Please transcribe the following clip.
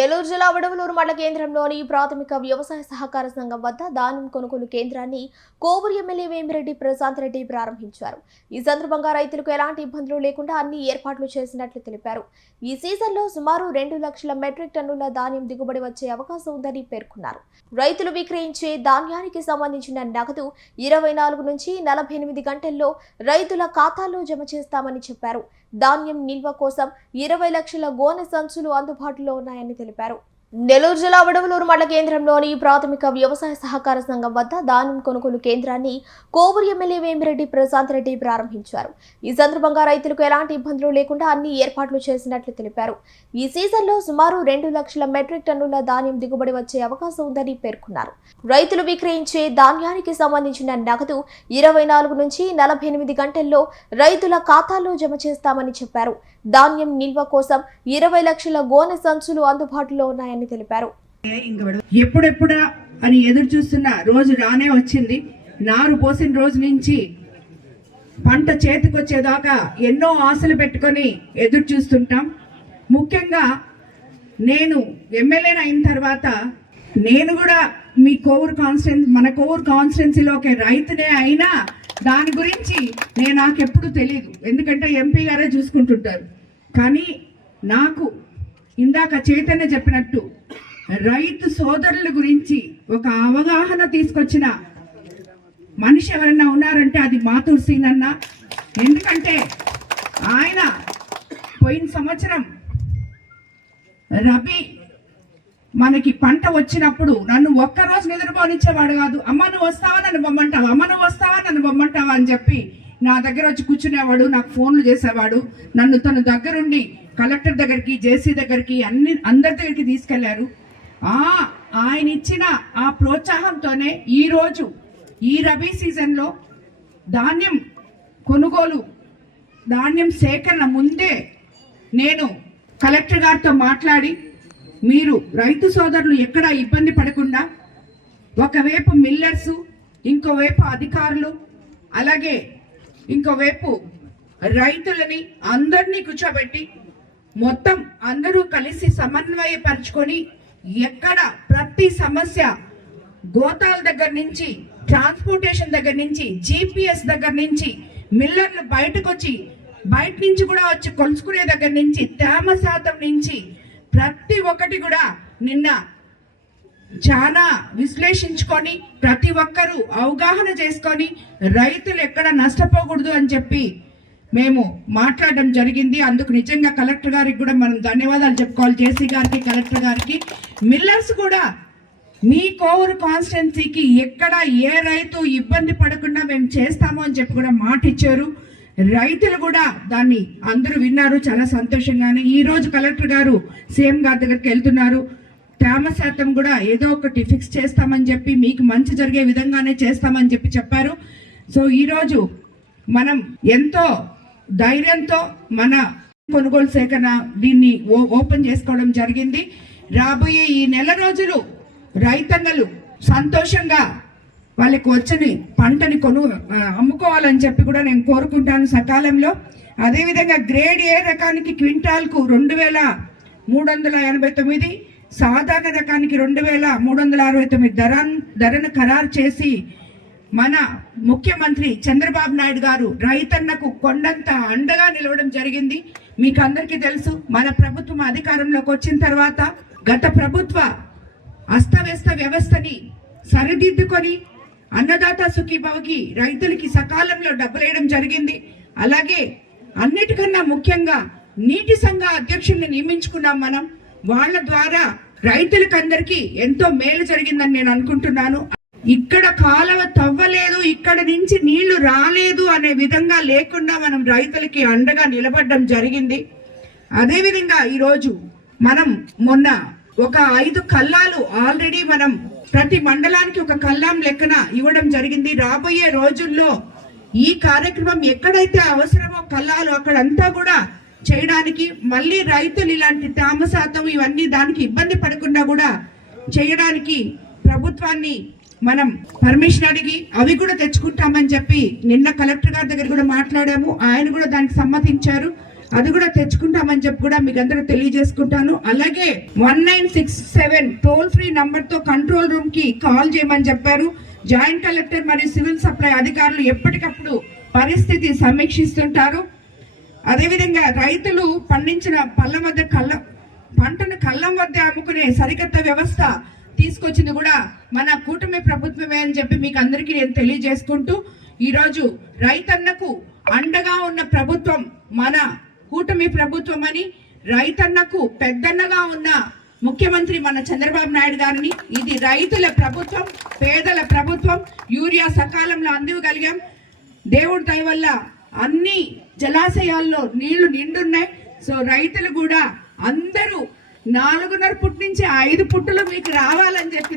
నెల్లూరు జిల్లా వడవలూరు మండల కేంద్రంలోని ప్రాథమిక వ్యవసాయ సహకార సంఘం వద్ద ధాన్యం కొనుగోలు కేంద్రాన్ని కోవూరు ఎమ్మెల్యే వేమిరెడ్డి ప్రశాంత్ రెడ్డి ప్రారంభించారు. ఈ సందర్భంగా రైతులకు ఎలాంటి ఇబ్బందులు లేకుండా అన్ని ఏర్పాట్లు చేసినట్లు తెలిపారు. ఈ సీజన్లో సుమారు 2 లక్షల మెట్రిక్ టన్నుల ధాన్యం దిగుబడి వచ్చే అవకాశం ఉందని పేర్కొన్నారు. రైతులు విక్రయించే ధాన్యానికి సంబంధించిన నగదు 24 నుంచి 48 గంటల్లో రైతుల ఖాతాల్లో జమ చేస్తామని చెప్పారు. ధాన్యం నిల్వ కోసం 20 లక్షల గోనె సంచులు అందుబాటులో ఉన్నాయని తెలిపారు. నెల్లూరు జిల్లా వడవలూరు మండల కేంద్రంలోని ప్రాథమిక వ్యవసాయ సహకార సంఘం వద్ద ధాన్యం కొనుగోలు కేంద్రాన్ని కోవూరు ఎమ్మెల్యే వేమిరెడ్డి ప్రశాంత్ రెడ్డి ప్రారంభించారు. ఈ సందర్భంగా రైతులకు ఎలాంటి ఇబ్బందులు లేకుండా అన్ని ఏర్పాట్లు చేసినట్లు తెలిపారు. ఈ సీజన్లో సుమారు 2 లక్షల మెట్రిక్ టన్నుల ధాన్యం దిగుబడి వచ్చే అవకాశం ఉందని పేర్కొన్నారు. రైతులు విక్రయించే ధాన్యానికి సంబంధించిన నగదు 24 నుంచి 48 గంటల్లో రైతుల ఖాతాల్లో జమ చేస్తామని చెప్పారు. ధాన్యం నిల్వ కోసం 20 లక్షల గోనె సంచులు అందుబాటులో ఉన్నాయని తెలిపారు. ఎప్పుడెప్పుడా అని ఎదురు చూస్తున్న రోజు రానే వచ్చింది. నారు పోసిన రోజు నుంచి పంట చేతికొచ్చేదాకా ఎన్నో ఆశలు పెట్టుకొని ఎదురు చూస్తుంటాం. ముఖ్యంగా నేను ఎమ్మెల్యేని అయిన తర్వాత నేను కూడా మీ మన కోవూరు కాన్స్టిట్యున్సీలో ఒక రైతునే అయినా దాని గురించి నాకెప్పుడు తెలియదు, ఎందుకంటే ఎంపీ గారే చూసుకుంటుంటారు. కానీ నాకు ఇందాక చైతన్య చెప్పినట్టు రైతు సోదరుల గురించి ఒక అవగాహన తీసుకొచ్చిన మనిషి ఎవరన్నా ఉన్నారంటే అది మాతూరు సీనన్న. ఎందుకంటే ఆయన పోయిన సంవత్సరం రబీ మనకి పంట వచ్చినప్పుడు నన్ను ఒక్కరోజు నిద్రపోనిచ్చేవాడు కాదు. అమ్మ నువ్వు వస్తావా నన్ను బొమ్మంటావా, అమ్మ నువ్వు వస్తావా నన్ను బొమ్మంటావా అని చెప్పి నా దగ్గర వచ్చి కూర్చునేవాడు, నాకు ఫోన్లు చేసేవాడు. నన్ను తన దగ్గరుండి కలెక్టర్ దగ్గరికి, జేసీ దగ్గరికి, అందరి దగ్గరికి తీసుకెళ్లారు. ఆయన ఇచ్చిన ఆ ప్రోత్సాహంతోనే ఈరోజు ఈ రబీ సీజన్లో ధాన్యం కొనుగోలు, ధాన్యం సేకరణ ముందే నేను కలెక్టర్ గారితో మాట్లాడి, మీరు రైతు సోదరులు ఎక్కడ ఇబ్బంది పడకుండా ఒకవైపు మిల్లర్సు, ఇంకోవైపు అధికారులు, అలాగే ఇంకోవైపు రైతులని అందరినీ కూర్చోబెట్టి మొత్తం అందరూ కలిసి సమన్వయపరుచుకొని ఎక్కడ ప్రతి సమస్య గోతాల దగ్గర నుంచి, ట్రాన్స్పోర్టేషన్ దగ్గర నుంచి, GPS దగ్గర నుంచి, మిల్లర్లు బయట నుంచి కూడా వచ్చి కొలుసుకునే దగ్గర నుంచి, తేమ శాతం నుంచి ప్రతి ఒక్కటి కూడా నిన్న చాలా విశ్లేషించుకొని ప్రతి ఒక్కరూ అవగాహన చేసుకొని రైతులు ఎక్కడ నష్టపోకూడదు అని చెప్పి మేము మాట్లాడడం జరిగింది. అందుకు నిజంగా కలెక్టర్ గారికి కూడా మనం ధన్యవాదాలు చెప్పుకోవాలి, జేసీ గారికి, కలెక్టర్ గారికి. మిల్లర్స్ కూడా మీ కోవూరు కాన్స్టిట్యున్సీకి ఎక్కడ ఏ రైతు ఇబ్బంది పడకుండా మేము చేస్తాము అని చెప్పి కూడా మాట ఇచ్చారు. రైతులు కూడా దాన్ని అందరూ విన్నారు, చాలా సంతోషంగానే. ఈ రోజు కలెక్టర్ గారు సీఎం గారి దగ్గరికి వెళ్తున్నారు. తేమ శాతం కూడా ఏదో ఒకటి ఫిక్స్ చేస్తామని చెప్పి, మీకు మంచి జరిగే విధంగానే చేస్తామని చెప్పారు. సో ఈరోజు మనం ఎంతో ధైర్యంతో మన కొనుగోలు సేకరణ దీన్ని ఓపెన్ చేసుకోవడం జరిగింది. రాబోయే ఈ నెల రోజులు రైతన్నలు సంతోషంగా వాళ్ళకి వచ్చిన పంటని అమ్ముకోవాలని చెప్పి కూడా నేను కోరుకుంటాను సకాలంలో. అదేవిధంగా గ్రేడ్ ఏ రకానికి క్వింటాల్కు 2389, సాధారణ రకానికి 2369 ధరను ఖరారు చేసి మన ముఖ్యమంత్రి చంద్రబాబు నాయుడు గారు రైతన్నకు కొండంత అండగా నిలవడం జరిగింది. మీకు అందరికీ తెలుసు, మన ప్రభుత్వం అధికారంలోకి వచ్చిన తర్వాత గత ప్రభుత్వ అస్తవ్యస్త వ్యవస్థని సరిదిద్దుకొని అన్నదాత సుఖీభవకి రైతులకి సకాలంలో డబ్బులేయడం జరిగింది. అలాగే అన్నిటికన్నా ముఖ్యంగా నీటి సంఘ అధ్యక్షుల్ని నియమించుకున్నాం మనం. వాళ్ళ ద్వారా రైతులకందరికీ ఎంతో మేలు జరిగిందని నేను అనుకుంటున్నాను. ఇక్కడ కాలువ తవ్వలేదు, ఇక్కడ నుంచి నీళ్లు రాలేదు అనే విధంగా లేకుండా మనం రైతులకి అండగా నిలబడడం జరిగింది. అదేవిధంగా ఈరోజు మనం మొన్న ఒక 5 కల్లాలు ఆల్రెడీ మనం ప్రతి మండలానికి ఒక కల్లాం లెక్కన ఇవ్వడం జరిగింది. రాబోయే రోజుల్లో ఈ కార్యక్రమం ఎక్కడైతే అవసరమో కల్లాలు అక్కడంతా కూడా చేయడానికి, మళ్ళీ రైతులు ఇలాంటి తేమ శాతం ఇవన్నీ దానికి ఇబ్బంది పడకుండా కూడా చేయడానికి ప్రభుత్వాన్ని మనం పర్మిషన్ అడిగి అవి కూడా తెచ్చుకుంటామని చెప్పి నిన్న కలెక్టర్ గారి దగ్గర కూడా మాట్లాడాము. ఆయన కూడా దానికి సమ్మతించారు. అది కూడా తెచ్చుకుంటామని చెప్పి కూడా మీకు అందరూ తెలియజేసుకుంటాను. అలాగే 1967 టోల్ ఫ్రీ నంబర్ తో కంట్రోల్ రూమ్ కి కాల్ చేయమని చెప్పారు. జాయింట్ కలెక్టర్ మరియు సివిల్ సప్లై అధికారులు ఎప్పటికప్పుడు పరిస్థితి సమీక్షిస్తుంటారు. అదేవిధంగా రైతులు పండించిన పంటను కళ్ళం వద్ద అమ్ముకునే సరికొత్త వ్యవస్థ తీసుకొచ్చింది కూడా మన కూటమి ప్రభుత్వమే అని చెప్పి మీకు అందరికీ నేను తెలియజేసుకుంటూ, ఈరోజు రైతన్నకు అండగా ఉన్న ప్రభుత్వం మన కూటమి ప్రభుత్వం అని, రైతన్నకు పెద్దన్నగా ఉన్న ముఖ్యమంత్రి మన చంద్రబాబు నాయుడు గారిని, ఇది రైతుల ప్రభుత్వం, పేదల ప్రభుత్వం, యూరియా సకాలంలో అందివ్వగలిగాం. దేవుడి దయ వల్ల అన్ని జలాశయాల్లో నీళ్లు నిండున్నాయి. సో రైతులు కూడా అందరూ 4.5 పుట్టు నుంచి 5 పుట్టులు మీకు రావాలని చెప్పి